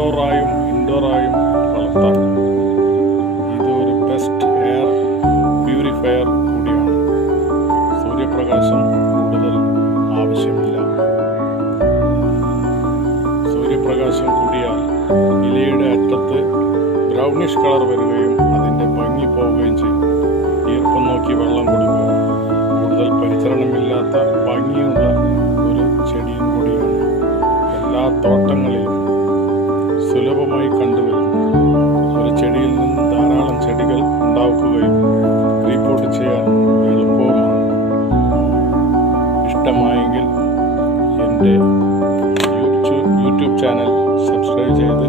ഔട്ട്ഡോറായും ഇൻഡോറായും വളർത്താം. ഇതൊരു best air purifier കൂടിയാണ്. സൂര്യപ്രകാശം കൂടുതൽ ആവശ്യമില്ല. സൂര്യപ്രകാശം കൂടിയാൽ ഇലയുടെ അറ്റത്ത് ബ്രൗണിഷ് കളർ വരികയും അതിൻ്റെ ഭംഗി പോവുകയും ചെയ്യും. ഈർപ്പം നോക്കി വെള്ളം കൊടുക്കുക. കൂടുതൽ പരിചരണമില്ലാത്ത ഭംഗിയുള്ള ഒരു ചെടിയും കൂടിയാണ്. എല്ലാ തോട്ടങ്ങളിലും സുലഭമായി കണ്ടുവരുന്നു. ഒരു ചെടിയിൽ നിന്ന് ധാരാളം ചെടികൾ ഉണ്ടാക്കുകയും റീപോർട്ട് ചെയ്യാൻ എളുപ്പവുമാണ്. ഇഷ്ടമായെങ്കിൽ എൻ്റെ യൂട്യൂബ് ചാനൽ സബ്സ്ക്രൈബ് ചെയ്ത്